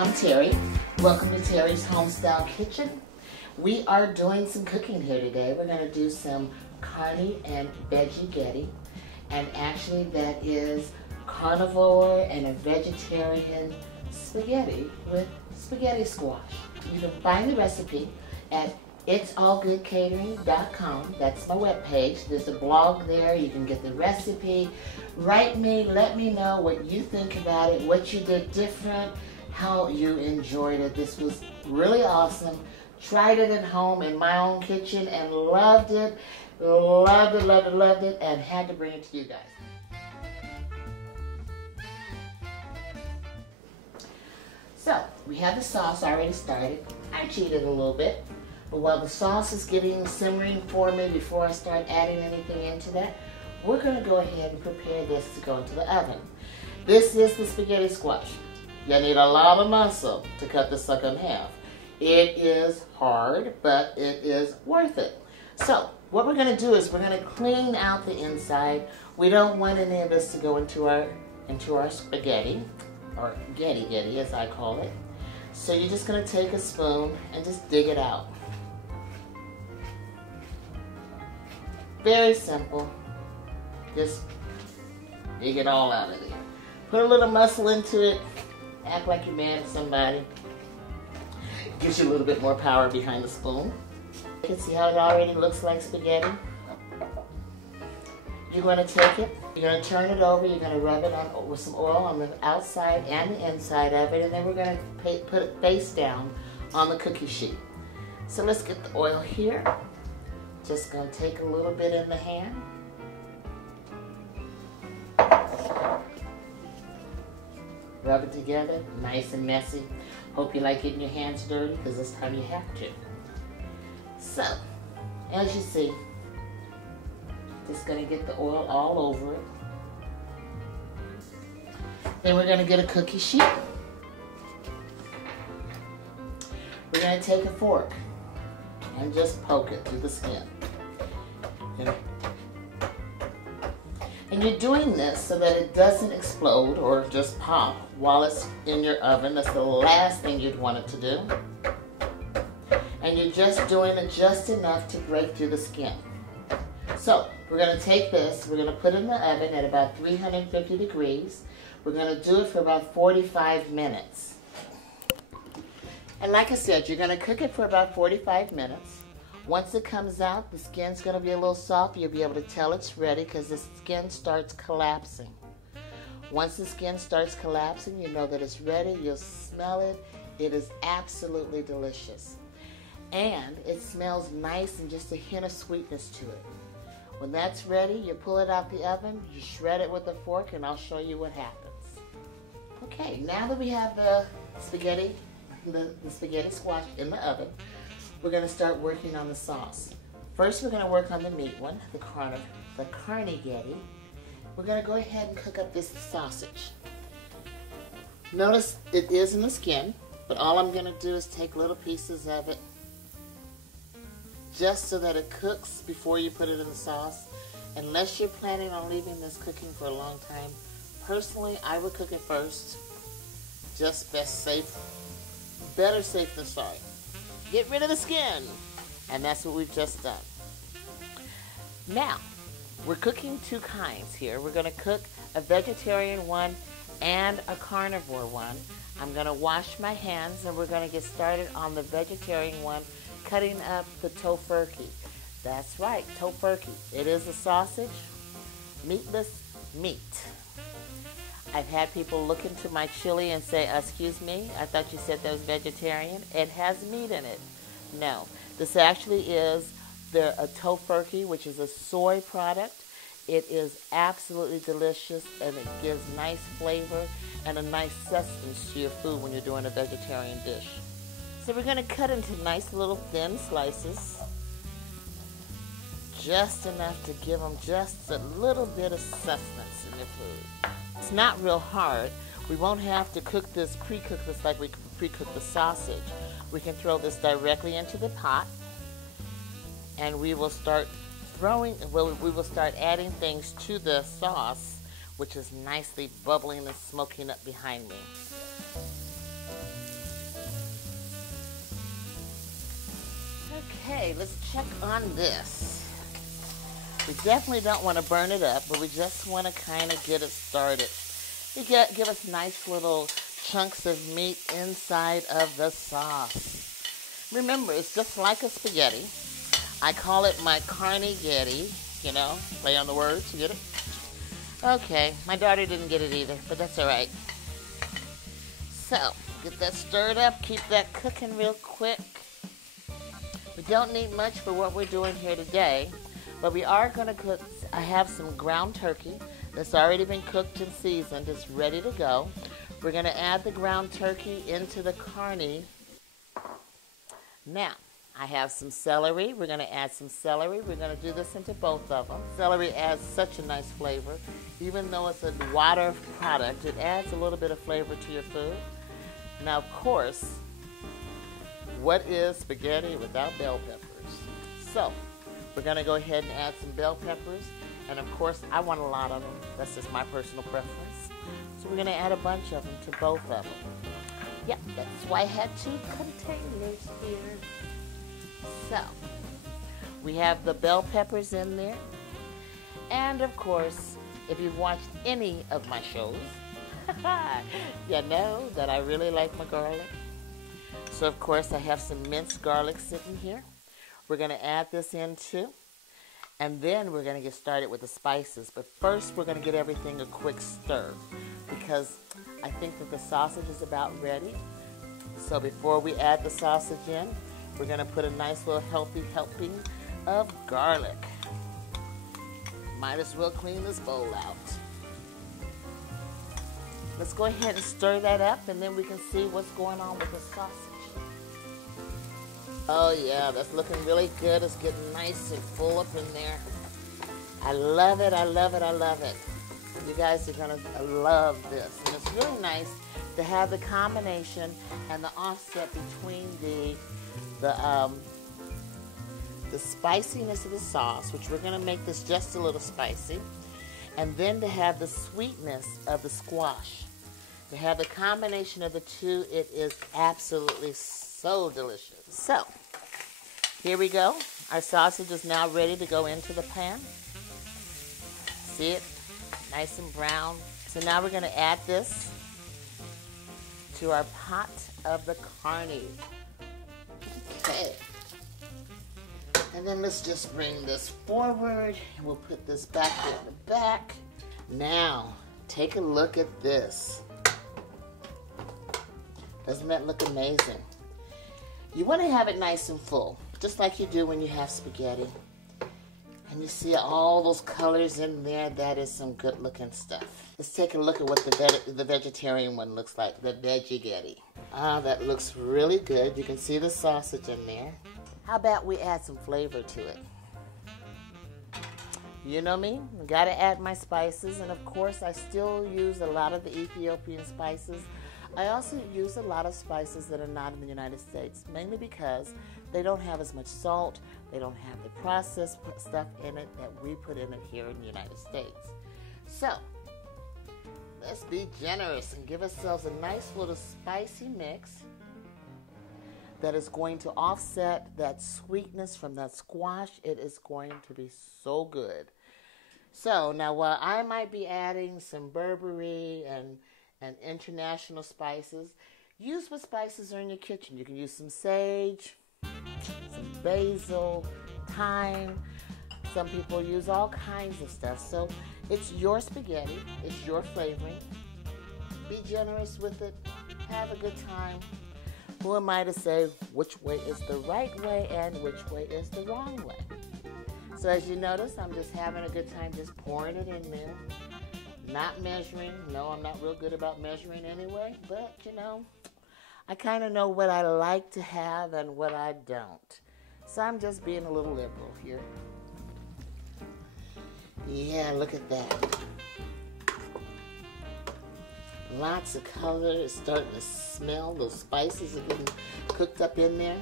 I'm Terry. Welcome to Terry's Homestyle Kitchen. We are doing some cooking here today. We're going to do some Carni and Veggie-Ghetti. And actually that is carnivore and a vegetarian spaghetti with spaghetti squash. You can find the recipe at itsallgoodcatering.com. That's my webpage. There's a blog there. You can get the recipe. Write me, let me know what you think about it, what you did different, how you enjoyed it. This was really awesome. Tried it at home in my own kitchen and loved it. Loved it, loved it, loved it, and had to bring it to you guys. So, we have the sauce already started. I cheated a little bit. But while the sauce is getting simmering for me before I start adding anything into that, we're going to go ahead and prepare this to go into the oven. This is the spaghetti squash. You need a lot of muscle to cut this sucker in half. It is hard, but it is worth it. So, what we're going to do is we're going to clean out the inside. We don't want any of this to go into our spaghetti, or Ghetti-Ghetti as I call it. So you're just going to take a spoon and just dig it out. Very simple. Just dig it all out of there. Put a little muscle into it. Act like you're mad at somebody. Gives you a little bit more power behind the spoon. You can see how it already looks like spaghetti. You're going to take it, you're going to turn it over, you're going to rub it on with some oil on the outside and the inside of it, and then we're going to put it face down on the cookie sheet. So let's get the oil here. Just going to take a little bit in the hand. Rub it together, nice and messy. Hope you like getting your hands dirty, because this time you have to. So, as you see, just going to get the oil all over it. Then we're going to get a cookie sheet. We're going to take a fork and just poke it through the skin. And you're doing this so that it doesn't explode or just pop while it's in your oven. That's the last thing you'd want it to do. And you're just doing it just enough to break through the skin. So, we're going to take this, we're going to put it in the oven at about 350 degrees. We're going to do it for about 45 minutes. And like I said, you're going to cook it for about 45 minutes. Once it comes out, the skin's going to be a little soft. You'll be able to tell it's ready because the skin starts collapsing. Once the skin starts collapsing, you know that it's ready. You'll smell it. It is absolutely delicious. And it smells nice and just a hint of sweetness to it. When that's ready, you pull it out the oven, you shred it with a fork, and I'll show you what happens. Okay, now that we have the spaghetti squash in the oven, we're going to start working on the sauce. First, we're going to work on the meat one, the Carni-Ghetti. We're going to go ahead and cook up this sausage. Notice it is in the skin, but all I'm going to do is take little pieces of it just so that it cooks before you put it in the sauce. Unless you're planning on leaving this cooking for a long time, personally, I would cook it first. Just better safe than sorry. Get rid of the skin. And that's what we've just done. Now, we're cooking two kinds here. We're going to cook a vegetarian one and a carnivore one. I'm going to wash my hands and we're going to get started on the vegetarian one, cutting up the tofurkey. That's right, tofurkey. It is a sausage, meatless meat. I've had people look into my chili and say, excuse me, I thought you said that was vegetarian. It has meat in it. No, this actually is a tofurkey, which is a soy product. It is absolutely delicious and it gives nice flavor and a nice sustenance to your food when you're doing a vegetarian dish. So we're going to cut into nice little thin slices, just enough to give them just a little bit of sustenance in their food. It's not real hard. We won't have to pre-cook this like we pre-cook the sausage. We can throw this directly into the pot, and we will start adding things to the sauce, which is nicely bubbling and smoking up behind me. Okay, let's check on this. We definitely don't want to burn it up, but we just want to kind of get it started. Give us nice little chunks of meat inside of the sauce. Remember, it's just like a spaghetti. I call it my Carni Ghetti, you know, play on the words, you get it? Okay, my daughter didn't get it either, but that's all right. So, get that stirred up, keep that cooking real quick. We don't need much for what we're doing here today, but we are going to cook. I have some ground turkey that's already been cooked and seasoned. It's ready to go. We're going to add the ground turkey into the Carni. Now, I have some celery. We're going to add some celery. We're going to do this into both of them. Celery adds such a nice flavor. Even though it's a water product, it adds a little bit of flavor to your food. Now, of course, what is spaghetti without bell peppers? So, we're going to go ahead and add some bell peppers. And of course, I want a lot of them. That's just my personal preference. So we're going to add a bunch of them to both of them. Yep, that's why I had 2 containers here. So, we have the bell peppers in there. And of course, if you've watched any of my shows, you know that I really like my garlic. So of course, I have some minced garlic sitting here. We're going to add this in too. And then we're going to get started with the spices. But first, we're going to get everything a quick stir, because I think that the sausage is about ready. So before we add the sausage in, we're going to put a nice little healthy helping of garlic. Might as well clean this bowl out. Let's go ahead and stir that up, and then we can see what's going on with the sausage. Oh yeah, that's looking really good. It's getting nice and full up in there. I love it, I love it, I love it. You guys are gonna love this. And it's really nice to have the combination and the offset between the spiciness of the sauce, which we're gonna make this just a little spicy, and then to have the sweetness of the squash. To have the combination of the two, it is absolutely so delicious. So, here we go. Our sausage is now ready to go into the pan. See it? Nice and brown. So now we're going to add this to our pot of the Carni. Okay. And then let's just bring this forward, and we'll put this back in the back. Now, take a look at this. Doesn't that look amazing? You want to have it nice and full, just like you do when you have spaghetti. And you see all those colors in there. That is some good looking stuff. Let's take a look at what the vegetarian one looks like, the Veggie-Spaghetti. Ah, that looks really good. You can see the sausage in there. How about we add some flavor to it? You know me, I gotta add my spices, and of course I still use a lot of the Ethiopian spices. I also use a lot of spices that are not in the United States, mainly because they don't have as much salt, they don't have the processed stuff in it that we put in it here in the United States. So, let's be generous and give ourselves a nice little spicy mix that is going to offset that sweetness from that squash. It is going to be so good. So, now while I might be adding some Burberry and international spices, use what spices are in your kitchen. You can use some sage, some basil, thyme. Some people use all kinds of stuff. So it's your spaghetti, it's your flavoring. Be generous with it, have a good time. Who am I to say which way is the right way and which way is the wrong way? So as you notice, I'm just having a good time just pouring it in there. Not measuring. No, I'm not real good about measuring anyway, but you know, I kind of know what I like to have and what I don't. So I'm just being a little liberal here. Yeah, look at that. Lots of color. It's starting to smell. Those spices are getting cooked up in there.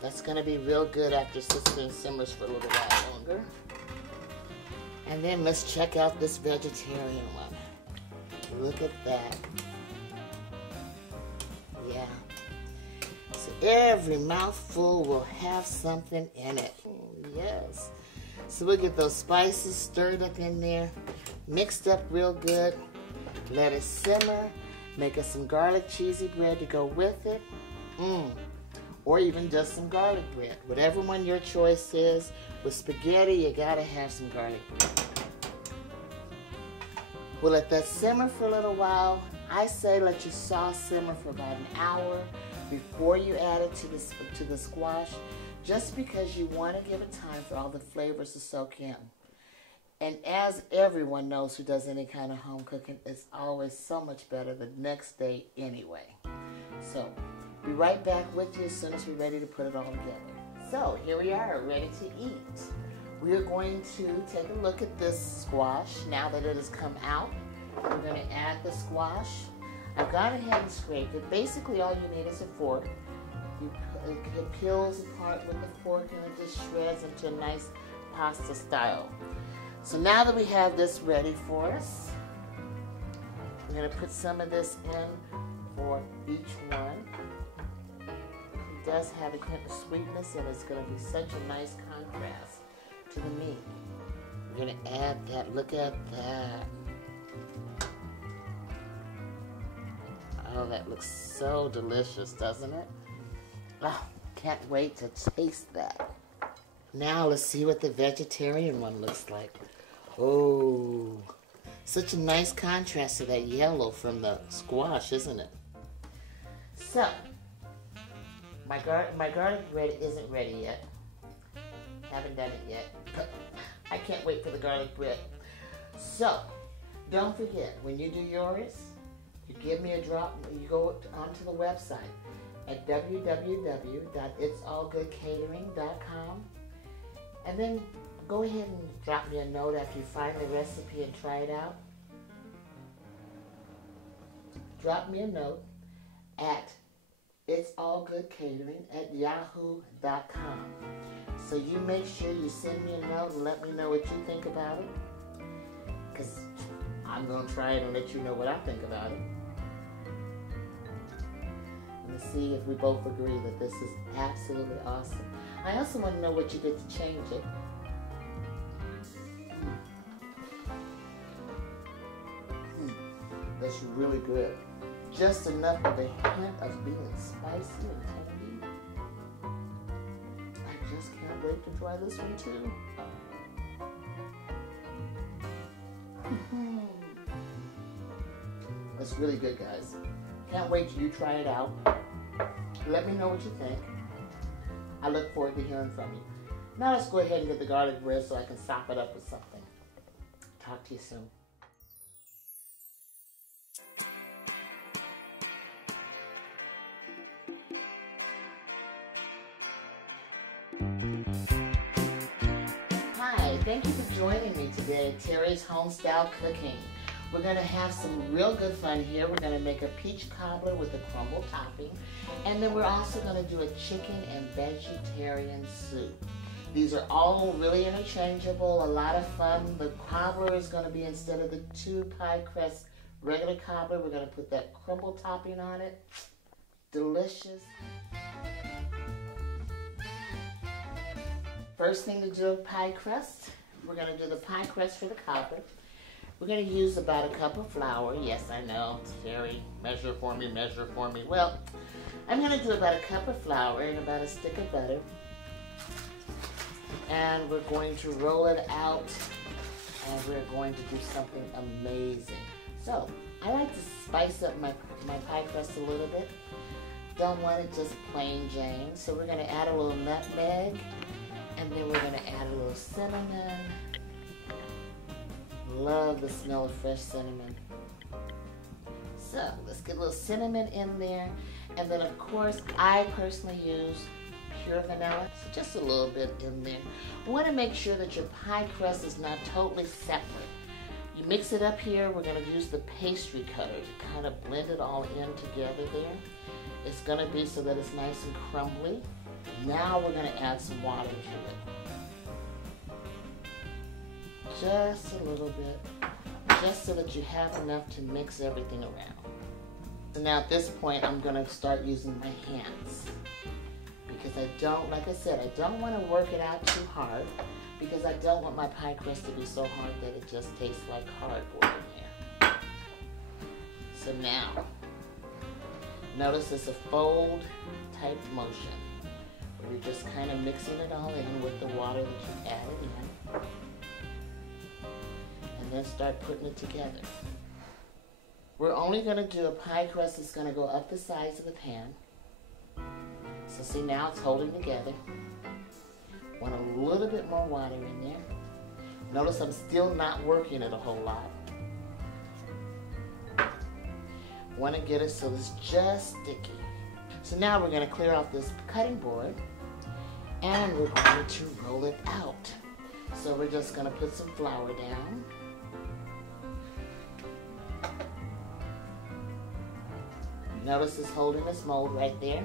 That's going to be real good after sits and simmers for a little while longer. And then let's check out this vegetarian one. Look at that. Yeah. So every mouthful will have something in it. Yes. So we'll get those spices stirred up in there, mixed up real good, let it simmer, make us some garlic cheesy bread to go with it, or even just some garlic bread. Whatever one your choice is. With spaghetti, you gotta have some garlic bread. We'll let that simmer for a little while. I say let your sauce simmer for about an hour before you add it to the squash, just because you want to give it time for all the flavors to soak in. And as everyone knows who does any kind of home cooking, it's always so much better the next day anyway. So, be right back with you as soon as we're ready to put it all together. So, here we are, ready to eat. We are going to take a look at this squash now that it has come out. We're going to add the squash. I've gone ahead and scraped it. Basically, all you need is a fork. It peels apart with the fork and it just shreds into a nice pasta style. So now that we have this ready for us, I'm going to put some of this in for each one. It does have a hint of sweetness and it's going to be such a nice contrast to the meat. We're going to add that. Look at that. Oh, that looks so delicious, doesn't it? Oh, can't wait to taste that. Now let's see what the vegetarian one looks like. Oh, such a nice contrast to that yellow from the squash, isn't it? So, my garlic bread isn't ready yet. Haven't done it yet. I can't wait for the garlic bread. So, don't forget, when you do yours, you give me a drop, you go onto the website at www.itsallgoodcatering.com, and then go ahead and drop me a note after you find the recipe and try it out. Drop me a note at itsallgoodcatering@yahoo.com. So you make sure you send me a note and let me know what you think about it, because I'm going to try it and let you know what I think about it. And see if we both agree that this is absolutely awesome. I also want to know what you did to change it. That's really good. Just enough of a hint of being spicy and tangy. I just can't wait to try this one too. That's really good, guys. Can't wait till you try it out. Let me know what you think. I look forward to hearing from you. Now let's go ahead and get the garlic bread so I can sop it up with something. Talk to you soon. Hi, thank you for joining me today at Teri's Homestyle Cooking. We're going to have some real good fun here. We're going to make a peach cobbler with a crumble topping. And then we're also going to do a chicken and vegetarian soup. These are all really interchangeable, a lot of fun. The cobbler is going to be, instead of the 2 pie crust regular cobbler, we're going to put that crumble topping on it. Delicious. First thing to do with pie crust, we're going to do the pie crust for the cobbler. We're going to use about a cup of flour. Yes, I know, Teri, measure for me, measure for me. Well, I'm going to do about a cup of flour and about a stick of butter. And we're going to roll it out, and we're going to do something amazing. So, I like to spice up my pie crust a little bit. Don't want it just plain Jane. So we're going to add a little nutmeg, and then we're going to add a little cinnamon. Love the smell of fresh cinnamon. So let's get a little cinnamon in there. And then of course, I personally use pure vanilla. So just a little bit in there. We want to make sure that your pie crust is not totally separate. You mix it up here. We're going to use the pastry cutter to kind of blend it all in together there. It's going to be so that it's nice and crumbly. Now we're going to add some water to it. Just a little bit, just so that you have enough to mix everything around. So now at this point, I'm going to start using my hands. because I don't, like I said, I don't want to work it out too hard because I don't want my pie crust to be so hard that it just tastes like cardboard in there. So now, notice it's a fold type motion where you're just kind of mixing it all in with the water that you added in. And then start putting it together. We're only going to do a pie crust that's going to go up the sides of the pan. So see, now it's holding together. Want a little bit more water in there. Notice I'm still not working it a whole lot. Want to get it so it's just sticky. So now we're going to clear off this cutting board and we're going to roll it out. So we're just going to put some flour down. Notice it's holding this mold right there.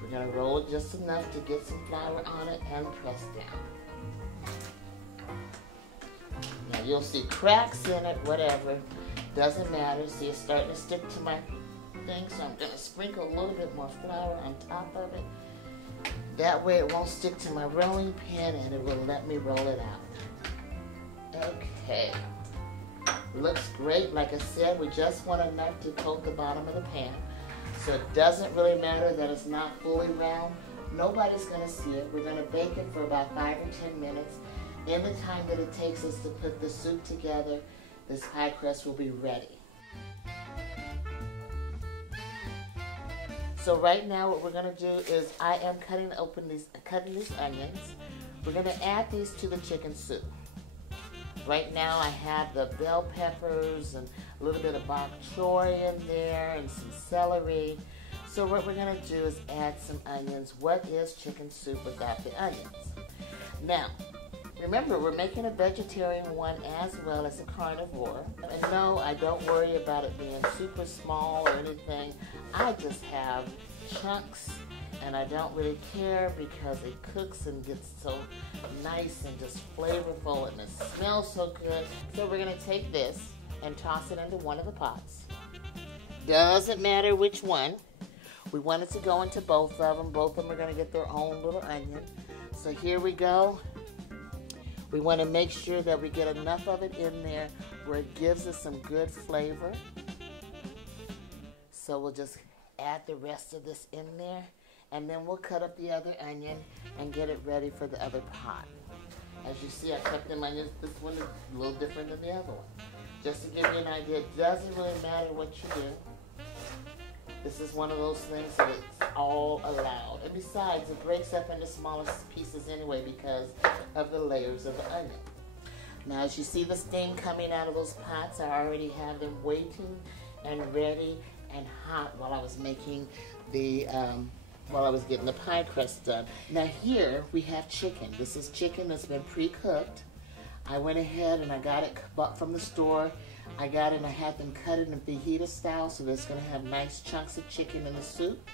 We're going to roll it just enough to get some flour on it and press down. Now you'll see cracks in it, whatever. Doesn't matter. See, it's starting to stick to my thing, so I'm going to sprinkle a little bit more flour on top of it. That way it won't stick to my rolling pin and it will let me roll it out. Okay. Looks great. Like I said, we just want enough to coat the bottom of the pan. So it doesn't really matter that it's not fully round. Nobody's going to see it. We're going to bake it for about 5 or 10 minutes. In the time that it takes us to put the soup together, this pie crust will be ready. So right now what we're going to do is I am cutting these onions. We're going to add these to the chicken soup. Right now I have the bell peppers and a little bit of bok choy in there and some celery. So what we're going to do is add some onions. What is chicken soup without the onions? Now, remember, we're making a vegetarian one as well as a carnivore. And no, I don't worry about it being super small or anything. I just have chunks and I don't really care because it cooks and gets so nice and just flavorful and it smells so good. So we're going to take this and toss it into one of the pots. Doesn't matter which one. We want it to go into both of them. Both of them are going to get their own little onion. So here we go. We want to make sure that we get enough of it in there where it gives us some good flavor. So we'll just add the rest of this in there. And then we'll cut up the other onion and get it ready for the other pot. As you see, I cut them onions. This one is a little different than the other one. Just to give you an idea, it doesn't really matter what you do. This is one of those things that it's all allowed. And besides, it breaks up into smaller pieces anyway because of the layers of the onion. Now, as you see the steam coming out of those pots, I already have them waiting and ready and hot while I was making the while I was getting the pie crust done. Now here we have chicken. This is chicken that's been pre-cooked. I went ahead and I got it bought from the store. I got it and I had them cut it in fajita style so that it's going to have nice chunks of chicken in the soup.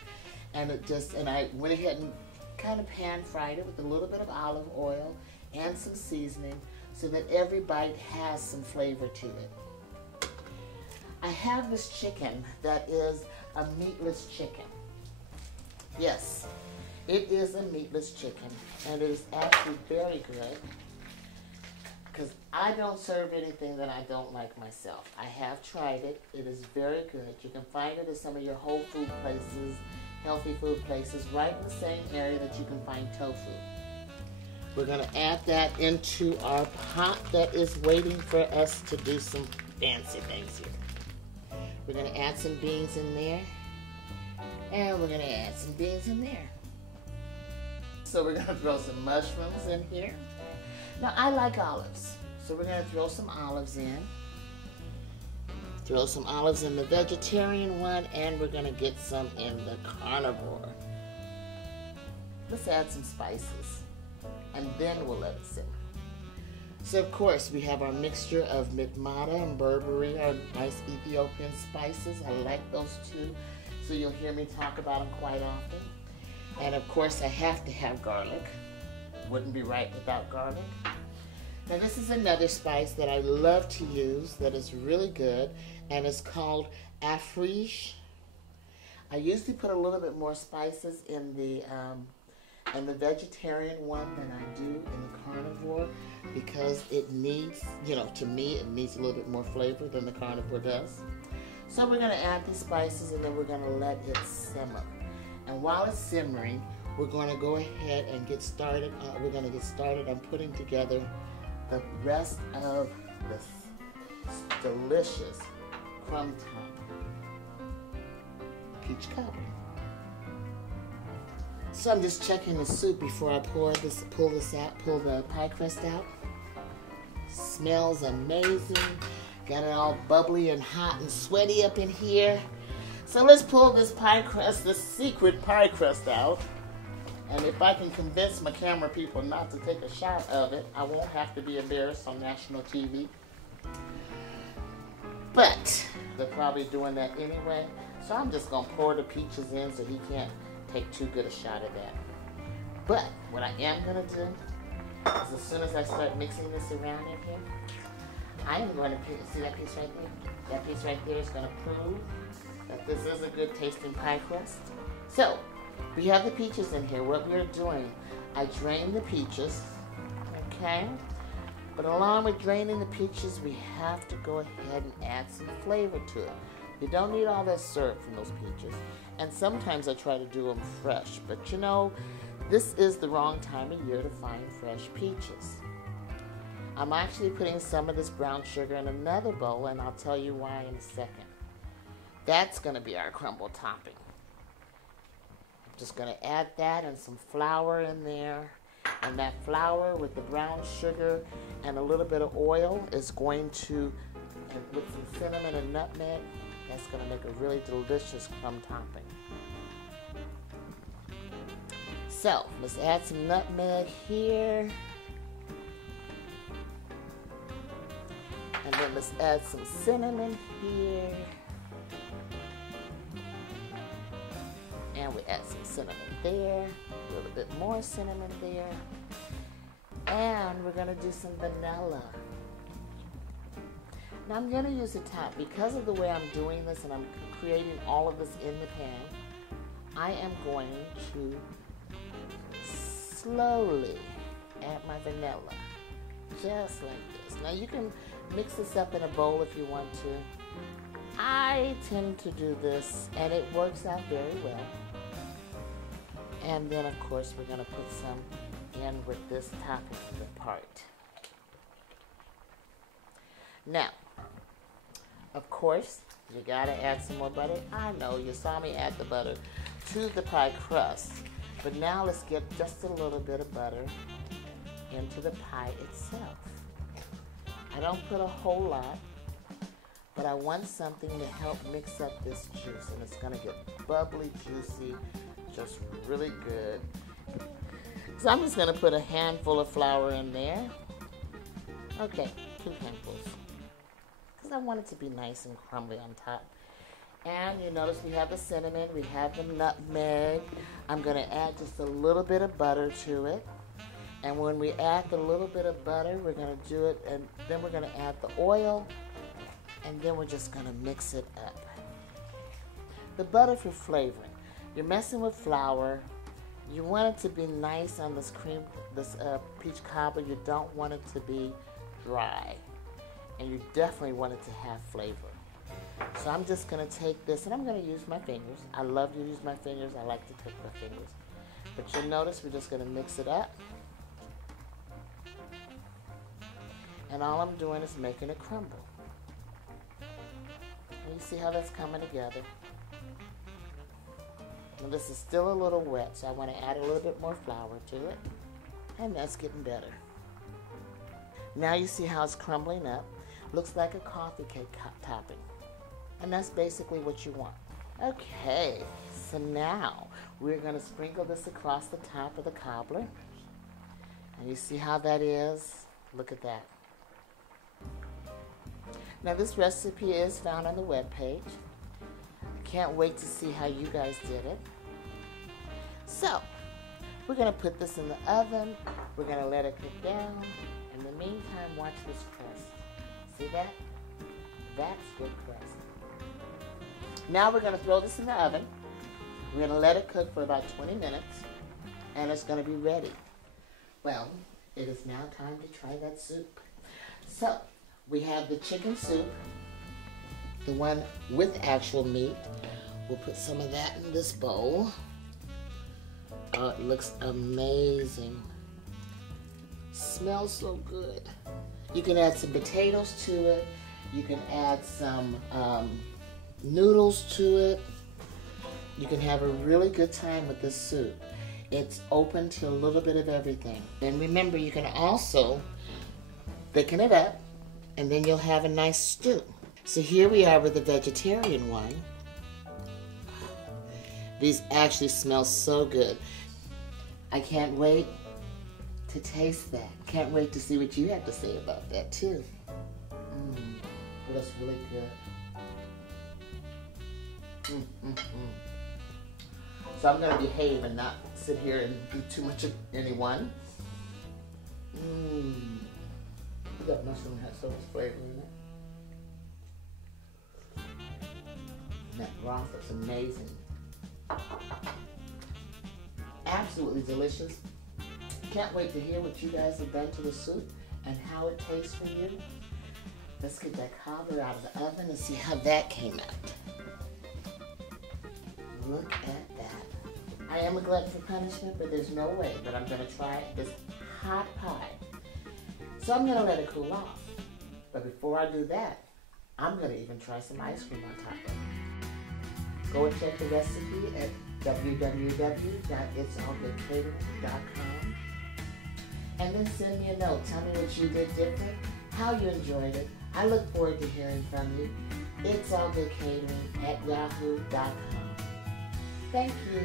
And I went ahead and kind of pan fried it with a little bit of olive oil and some seasoning so that every bite has some flavor to it. I have this chicken that is a meatless chicken. Yes, it is a meatless chicken, and it is actually very good because I don't serve anything that I don't like myself. I have tried it. It is very good. You can find it at some of your whole food places, healthy food places, right in the same area that you can find tofu. We're going to add that into our pot that is waiting for us to do some fancy things here. We're going to add some beans in there. And we're going to add some beans in there. So we're going to throw some mushrooms in here. Now, I like olives. So we're going to throw some olives in. Throw some olives in the vegetarian one. And we're going to get some in the carnivore. Let's add some spices. And then we'll let it simmer. So, of course, we have our mixture of mitmata and Burberry, our nice Ethiopian spices. I like those too. So you'll hear me talk about them quite often. And of course I have to have garlic. Wouldn't be right without garlic. Now this is another spice that I love to use that is really good, and it's called afriche. I usually put a little bit more spices in the and the vegetarian one that I do in the carnivore, because it needs, to me, it needs a little bit more flavor than the carnivore does. So we're going to add these spices, and then we're going to let it simmer. And while it's simmering, we're going to go ahead and get started. We're going to get started on putting together the rest of this delicious crumb topping peach cobbler. So I'm just checking the soup before I pull the pie crust out. Smells amazing. Got it all bubbly and hot and sweaty up in here. So let's pull this pie crust, this secret pie crust out. And if I can convince my camera people not to take a shot of it, I won't have to be embarrassed on national TV. But they're probably doing that anyway. So I'm just going to pour the peaches in so he can't take too good a shot of that. But what I am going to do is, as soon as I start mixing this around in here, I am going to see that piece right there? That piece right there is going to prove that this is a good tasting pie crust. So, we have the peaches in here. What we're doing, I drained the peaches, okay? But along with draining the peaches, we have to go ahead and add some flavor to it. You don't need all that syrup from those peaches. And sometimes I try to do them fresh, but this is the wrong time of year to find fresh peaches. I'm actually putting some of this brown sugar in another bowl, and I'll tell you why in a second. That's going to be our crumble topping. I'm just going to add that and some flour in there. And that flour with the brown sugar and a little bit of oil is going to, and with some cinnamon and nutmeg, that's going to make a really delicious crumb topping. So, let's add some nutmeg here. And then let's add some cinnamon here. And we add some cinnamon there. A little bit more cinnamon there. And we're going to do some vanilla. Now I'm going to use the top. Because of the way I'm doing this and I'm creating all of this in the pan, I am going to slowly add my vanilla. Just like this. Now you can mix this up in a bowl if you want to. I tend to do this and it works out very well. And then of course we're going to put some in with this topping part. Now, of course, you got to add some more butter. I know you saw me add the butter to the pie crust. But now let's get just a little bit of butter into the pie itself. I don't put a whole lot, but I want something to help mix up this juice, and it's going to get bubbly, juicy, just really good. So I'm just going to put a handful of flour in there. Okay, 2 handfuls. Because I want it to be nice and crumbly on top. And you notice we have the cinnamon, we have the nutmeg. I'm going to add just a little bit of butter to it. And when we add the little bit of butter, we're going to do it, and then we're going to add the oil, and then we're just going to mix it up. The butter for flavoring. You're messing with flour. You want it to be nice on this peach cobbler. You don't want it to be dry. And you definitely want it to have flavor. So I'm just going to take this, and I'm going to use my fingers. I love to use my fingers. I like to take my fingers. But you'll notice we're just going to mix it up. And all I'm doing is making it crumble. And you see how that's coming together. And this is still a little wet, so I want to add a little bit more flour to it. And that's getting better. Now you see how it's crumbling up. Looks like a coffee cake topping. And that's basically what you want. Okay, so now we're going to sprinkle this across the top of the cobbler. And you see how that is? Look at that. Now this recipe is found on the webpage. I can't wait to see how you guys did it. So, we're going to put this in the oven. We're going to let it cook down. In the meantime, watch this crust. See that? That's good crust. Now we're going to throw this in the oven. We're going to let it cook for about 20 minutes. and it's going to be ready. Well, it is now time to try that soup. So, we have the chicken soup, the one with actual meat. We'll put some of that in this bowl. Oh, it looks amazing. Smells so good. You can add some potatoes to it. You can add some noodles to it. You can have a really good time with this soup. It's open to a little bit of everything. And remember, you can also thicken it up, and then you'll have a nice stew. So here we are with the vegetarian one. These actually smell so good. I can't wait to taste that. Can't wait to see what you have to say about that too. It looks really good. So I'm going to behave and not sit here and eat too much of anyone. That mushroom has so much flavor in it. And that broth is amazing. Absolutely delicious. Can't wait to hear what you guys have done to the soup and how it tastes for you. Let's get that cobbler out of the oven and see how that came out. Look at that. I am a glutton for punishment, but there's no way that I'm going to try this hot pie. So I'm going to let it cool off. But before I do that, I'm going to even try some ice cream on top of it. Go and check the recipe at www.itsallgoodcatering.com. And then send me a note. Tell me what you did different, how you enjoyed it. I look forward to hearing from you. It's all good catering at yahoo.com. Thank you.